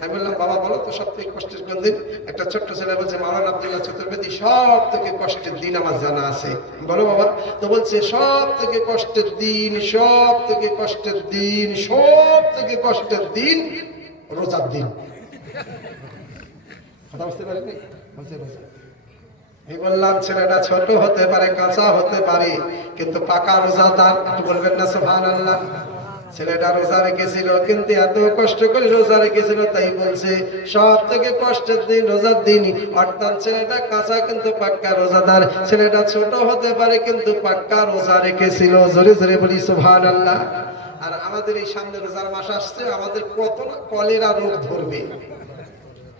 আমি বললাম, বাবা, বলো তো সব থেকে কষ্টের কোন দিন? একটা ছোট্ট ছেলে বলছে মালান আব্দুল্লাহ চতুর্বেদী সব থেকে কষ্টের দিন আমার জানা আছে। বলো বাবা, তো বলছে সব থেকে কষ্টের দিন সব থেকে কষ্টের দিন সব থেকে কষ্টের দিন রোজার দিন। কথা বুঝতে পারেনি? আমি বললাম, ছেলেটা ছোট হতে পারে, কাঁচা হতে পারে, কিন্তু পাকা রোজাদার, একটু বলবেন না সোহান আল্লাহ ছেলেটা রোজা রেখেছিল, কিন্তু এত কষ্ট করে রোজা রেখেছিল, তাই বলছে, সব থেকে কষ্টের দিন রোজার দিন অর্থাৎ ছেলেটা কাঁচা কিন্তু পাক্কা রোজাদার। ছেলেটা ছোট হতে পারে, কিন্তু পাক্কা রোজা রেখেছিল। জোরে জোরে বলি সোহান আল্লাহ আর আমাদের এই সামনে রোজার মাস আসছে, আমাদের কত না কলেরা রোগ ধরবে।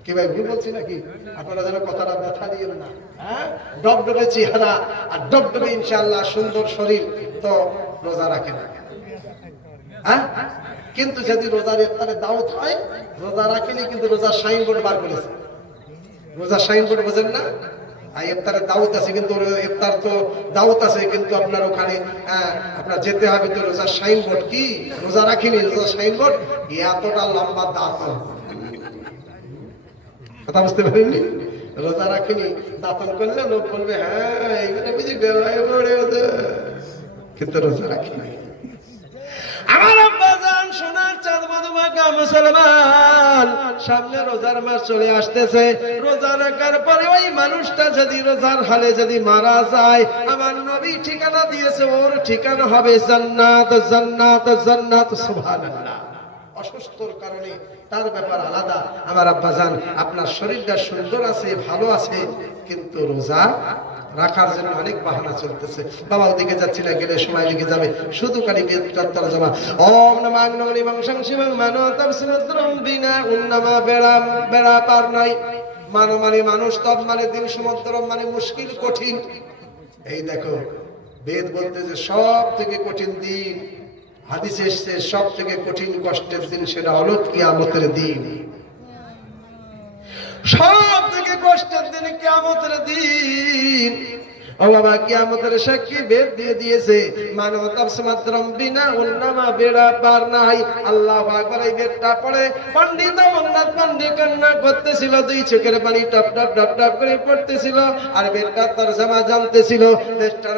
কি ভাই, ভুল বলছি নাকি? আপনারা যেন কথাটা ব্যথা দিয়েন না। হ্যাঁ? ডবডবে চেহারা আর ডবডবে ইনশাল্লাহ সুন্দর শরীর, তো রোজা রাখে না। হ্যাঁ? কিন্তু যদি রোজার ইফতারে দাওয়াত হয়, রোজা রাখেনি কিন্তু রোজার সাইনবোর্ড বার করেছে। রোজার সাইনবোর্ড বোঝেন না? দাওয়াত আছে কিন্তু ইফতার তো দাওয়াত আছে, কিন্তু আপনার ওখানে আপনার যেতে হবে তো রোজার কি? রোজা রাখিনি রোজার এতটা লম্বা দাঁতন কথা বুঝতে পারেননি? রোজা রাখিনি, দাঁতন করলে লোক বলবে হ্যাঁ ওদের। কিন্তু রোজা রাখিনি। আমার সোনার সামনে রোজার চলে আসতেছে। পরে ওই মানুষটা যদি রোজার হালে যদি মারা যায়, আমার নবী ঠিকানা দিয়েছে, ওর ঠিকানা হবে অসুস্থর কারণে তার ব্যাপার আলাদা। আমার আব্বা জান আপনার শরীরটা সুন্দর আছে, ভালো আছে, কিন্তু রোজা রাখার জন্য অনেক বাহানা চলতেছে। বাবা ওদিকে যাচ্ছি না, গেলে সময় লেগে যাবে। শুধু খালি বেদকার জমা। ওম তব বিনা বেড়া বেড়া পার নাই। মানো মানে মানুষ, তব মানে দিন সমুদ্র মানে মুশকিল, কঠিন। এই দেখো, বেদ বলতে যে সব থেকে কঠিন দিন। হাদিসে এসছে সব থেকে কঠিন কষ্টের দিন সেটা হলো কিয়ামতের দিন। সব থেকে কষ্টের দিন কেমন দিন।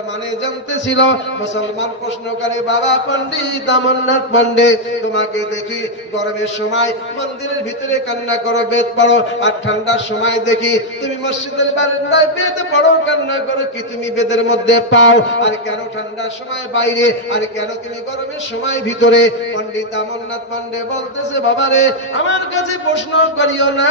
মানে মুসলমান প্রশ্ন করে, বাবা পণ্ডিত অমরনাথ পান্ডে তোমাকে দেখি গরমের সময় মন্দিরের ভিতরে কান্না করো, বেদ পড়ো, আর ঠান্ডার সময় দেখি তুমি মসজিদের বেদ পড়ো, কান্না করো কি তুমি বেদের মধ্যে পাও, আর কেন ঠান্ডার সময় বাইরে, আর কেন তুমি গরমের সময় ভিতরে? পণ্ডিত অমরনাথ পান্ডে বলতেছে, বাবারে, আমার কাছে প্রশ্ন করিও না,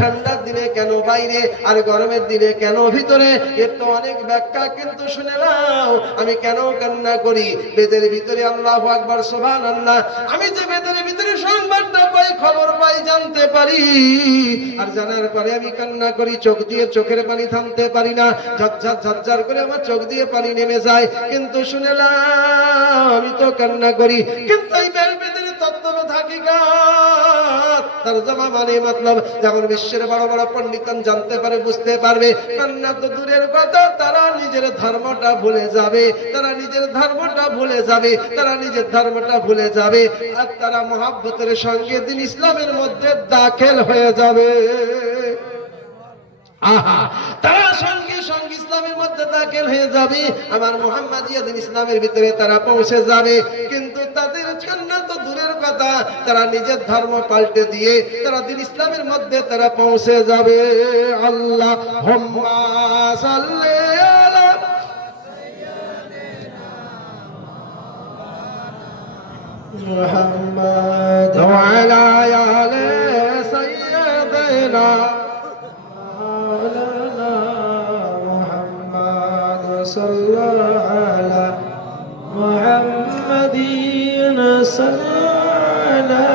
ঠান্ডার দিনে কেন বাইরে, আর গরমের দিনে কেন ভিতরে? এর তো অনেক ব্যাখ্যা, কিন্তু শুনে নাও, আমি কেন কান্না করি? বেদের ভিতরে আল্লাহ আকবার সোভান আল্লাহ আমি যে বেদের ভিতরে সংবাদটা পাই, খবর পাই, জানতে পারি, আর জানার পরে আমি কান্না করি, চোখ দিয়ে চোখের পানি থামতে পারি না ঝরঝর ঝরঝর করে আমার চোখ দিয়ে পানি নেমে যায়। কিন্তু শুনেলাম আমি তো কান্না করি। কিন্তু মানে বিশ্বের বড় বড় পণ্ডিতন জানতে পারে, বুঝতে পারবে। দূরের কথা, তারা নিজের ধর্মটা ভুলে যাবে। তারা নিজের ধর্মটা ভুলে যাবে। তারা নিজের ধর্মটা ভুলে যাবে। আর তারা মহাব্বতের সঙ্গে দিন ইসলামের মধ্যে দাখিল হয়ে যাবে। আহা তারা সঙ্গে সঙ্গে ইসলামের মধ্যে দাখিল হয়ে যাবে আমার মোহাম্মদ দিন ইসলামের ভিতরে তারা পৌঁছে যাবে কিন্তু তাদের জন্য তো দূরের কথা তারা নিজের ধর্ম পাল্টে দিয়ে তারা দিন ইসলামের মধ্যে তারা পৌঁছে যাবে আল্লাহ সাল্লি আলা محمد وعلى آل سيدنا صلى على محمد صلى على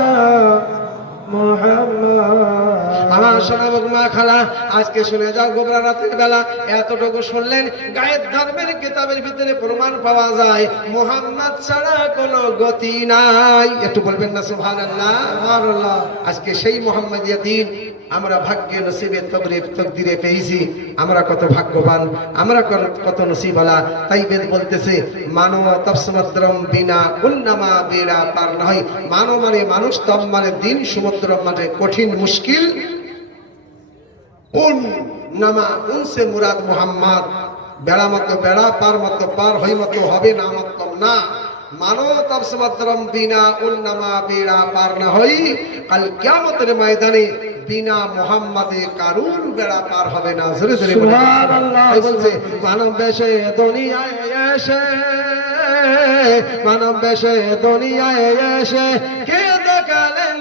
محمد আমার সোনামুখ মা খালা আজকে শুনে যাও গোবরা রাতের বেলা এতটুকু শুনলেন গায়ের ধর্মের কিতাবের ভিতরে প্রমাণ পাওয়া যায় মোহাম্মদ ছাড়া কোনো গতি নাই একটু বলবেন না সুবহানাল্লাহ সুবহানাল্লাহ আজকে সেই মোহাম্মদিয়া দিন আমরা ভাগ্যে নসিবে তবরে তকদিরে পেয়েছি। আমরা কত ভাগ্যবান, আমরা কত- নসিবালা তাই বেদ বলতেছে, মানো তপসমদ্রম বিনা উন্নামা বেড়া পার নয় মানো মানে মানুষ তম মানে দিন, সমুদ্র মানে কঠিন, মুশকিল। উন নামা উনসে মুরাদ মুহাম্মদ। বেড়া মতো বেড়া, পার মতো পার, হই মতো হবে না মতো না। মানো তবসমদ্রম বিনা উন্নামা বেড়া পার না হই কাল কিয়ামতের ময়দানে বিনা মোহাম্মদে কারুর বেড়া পার হবে না। জোরে জোরে বলছে মানব বেশে দুনিয়ায় এসে মানব বেশে দুনিয়ায় এসে কে দেখালেন?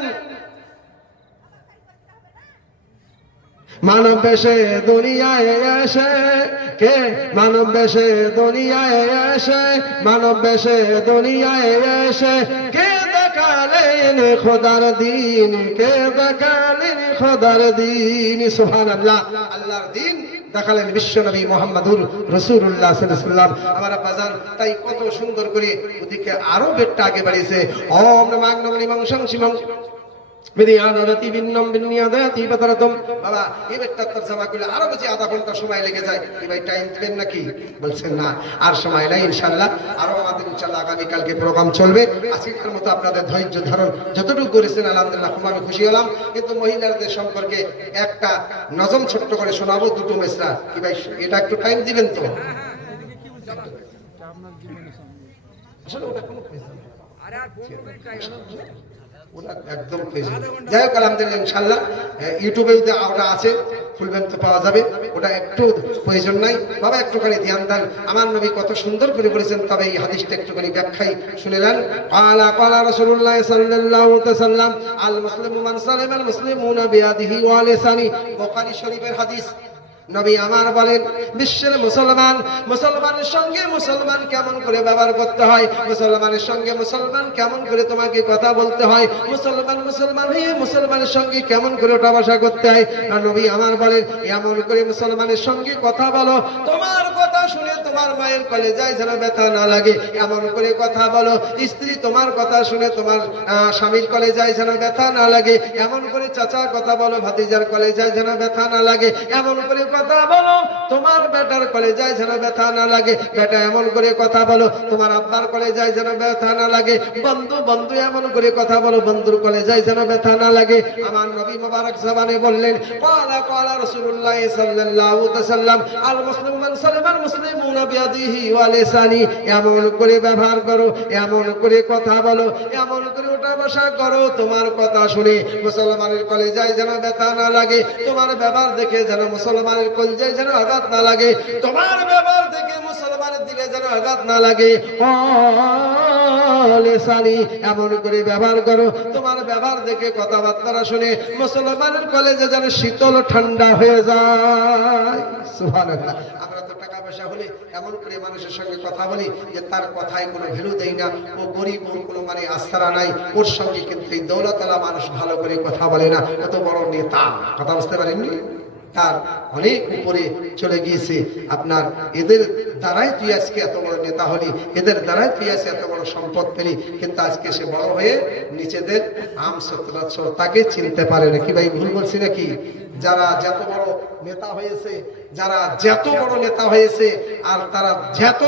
মানব বেশে দুনিয়ায় এসে কে? মানব বেশে দুনিয়ায় এসে মানব বেশে দুনিয়ায় এসে কে দেখালেন? খোদার দিন কে দেখালেন? খোদার দিন সুহান আল্লাহ আল্লাহর দিন দেখালেন বিশ্বনবী মোহাম্মদুর রসুল্লাহ আমার বাজান তাই কত সুন্দর করে ওদিকে আরও বেটটা আগে বাড়িয়েছে। ওম নমাগ্নম নিমংসং শিবং বিনিয়াদাতি বিন্নম বিনিয়াদাতি বাতারাতম বাবা এই বেটটা তরজমা করলে আরও বেশি আধা ঘণ্টা সময় লেগে যায়। কি ভাই টাইম দিবেন নাকি? বলছেন না। আর সময় নাই ইনশাআল্লাহ। আরও আমাদের ইনশাআল্লাহ আগামী কালকে প্রোগ্রাম চলবে আজকের মতো আপনাদের ধৈর্য ধারণ যতটুকু করেছেন আলহামদুলিল্লাহ খুব আমি খুশি হলাম। কিন্তু মহিলাদের সম্পর্কে একটা নজম ছোট্ট করে শোনাবো দুটো মেসরা। কি ভাই এটা একটু টাইম দিবেন তো? আসলে ওটা কোনো প্রয়োজন নেই। ইউটিউবে যদি ওটা আছে পাওয়া যাবে। ওটা একটু প্রয়োজন নাই। বাবা, একটুখানি ধ্যান দেন। আমার নবী কত সুন্দর করে বলেছেন, তবে এই হাদিসটা একটুখানি ব্যাখ্যাই শুনে নেন। রাসূলুল্লাহ সাল্লাল্লাহু আলাইহি সাল্লাম আল মুসলিমু মান সালামাল মুসলিমুনা বিয়াদিহি ওয়া লিসানি। বুখারী শরীফের হাদিস নবী আমার বলেন, বিশ্বের মুসলমান, মুসলমানের সঙ্গে মুসলমান কেমন করে ব্যবহার করতে হয়? মুসলমানের সঙ্গে মুসলমান কেমন করে তোমাকে কথা বলতে হয়? মুসলমান মুসলমান হয়ে মুসলমানের সঙ্গে কেমন করে ওঠা বসা করতে হয়? নবী আমার বলেন, এমন করে মুসলমানের সঙ্গে কথা বলো। তোমার কথা শুনে তোমার মায়ের কলে যায় যেন ব্যথা না লাগে। এমন করে কথা বলো। স্ত্রী তোমার কথা শুনে তোমার স্বামীর কলে যায় যেন ব্যথা না লাগে। এমন করে চাচার কথা বলো, ভাতিজার কলে যায় যেন ব্যথা না লাগে। এমন করে কথা বলো, তোমার বেটার কলে যেন ব্যথা না লাগে। বেটা এমন করে কথা বলো, তোমার আব্বার কলে যেন ব্যথা না লাগে। বন্ধু বন্ধু এমন করে কথা বলো, বন্ধুর কলে যেন ব্যথা না লাগে। আমার নবী মোবারক সাবানে বললেন রসুল্লাহ আল মুসলমান মুসলিম এমন করে ব্যবহার করো, এমন করে কথা বলো, এমন করে ওটা বসা করো, তোমার কথা শুনে মুসলমানের কলে যায় যেন ব্যথা না লাগে, তোমার ব্যবহার দেখে যেন মুসলমানের কলেজায় যেন আঘাত না লাগে, তোমার ব্যবহার দেখে মুসলমানের দিলে যেন আঘাত না লাগে। এমন করে ব্যবহার করো। তোমার ব্যবহার দেখে শুনে মুসলমানের কলেজে যেন শীতল ঠান্ডা হয়ে যায়। আমরা তো টাকা পয়সা হলে এমন করে মানুষের সঙ্গে কথা বলি যে তার কথায় কোনো ভ্যালু দেই না। ও গরিব, ওর কোনো মানে আস্থারা নাই। ওর সঙ্গে কিন্তু এই দৌলতলা মানুষ ভালো করে কথা বলে না। এত বড় নেতা। কথা বুঝতে পারেননি? তার অনেক উপরে চলে গিয়েছে। আপনার এদের দ্বারাই তুই আজকে এত বড় নেতা হলি, এদের দ্বারাই তুই আজকে এত বড় সম্পদ পেলি। কিন্তু আজকে সে বড় হয়ে নিচেদের আম তাকে চিনতে পারে নাকি? ভাই, ভুল বলছি নাকি? যারা যত বড় নেতা হয়েছে, যারা যত বড় নেতা হয়েছে, আর তারা যত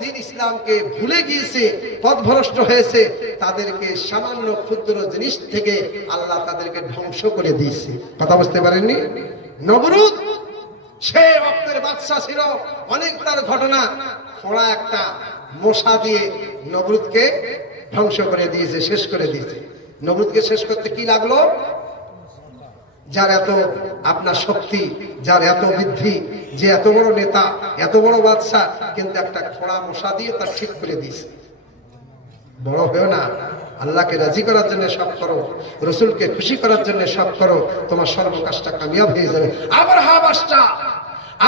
দিন ইসলামকে ভুলে গিয়েছে, পথভ্রষ্ট হয়েছে, তাদেরকে সামান্য ক্ষুদ্র জিনিস থেকে আল্লাহ তাদেরকে ধ্বংস করে দিয়েছে। কথা বুঝতে পারেননি? নবরুদ, সে রক্তের বাদশা ছিল। অনেক তার ঘটনা, খোঁড়া একটা মশা দিয়ে নবরুদকে ধ্বংস করে দিয়েছে, শেষ করে দিয়েছে। নবরুদকে শেষ করতে কি লাগল? যার এত আপনার শক্তি, যার এত বৃদ্ধি, যে এত বড় নেতা, এত বড় বাদশা, কিন্তু একটা খোঁড়া মশা দিয়ে তার ঠিক করে দিয়েছে। বড় হয়েও না। আল্লাহকে রাজি করার জন্য সব করো, রসুলকে খুশি করার জন্য সব করো, তোমার সর্বকাজটা কামিয়াব হয়ে যাবে। আবার হা বাসটা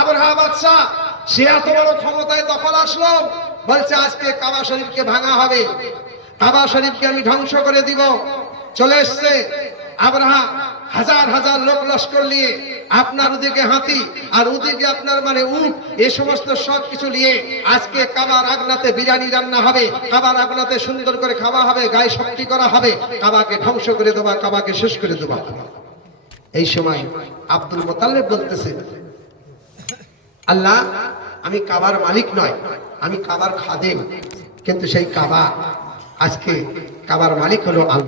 আবার হা বাদশা সে এত বড় ক্ষমতায় দখল আসলো, বলছে, আজকে কাবা শরীফকে ভাঙা হবে। কাবা শরীফকে আমি ধ্বংস করে দিব। চলে এসছে আবরাহা হাজার হাজার লোক লস্কর নিয়ে আপনার ওদিকে হাতি আর ওদিকে আপনার মানে উট, এ সমস্ত সব কিছু নিয়ে আজকে কাবার আগনাতে বিরিয়ানি রান্না হবে, কাবার আগনাতে সুন্দর করে খাওয়া হবে, গায়ে শক্তি করা হবে, কাবাকে ধ্বংস করে দেবা, কাবাকে শেষ করে দেবা। এই সময় আব্দুল মোতাল্লেব বলতেছে, আল্লাহ, আমি কাবার মালিক নয়, আমি কাবার খাদেম, কিন্তু সেই কাবা আজকে কাবার মালিক হলো আল্লাহ।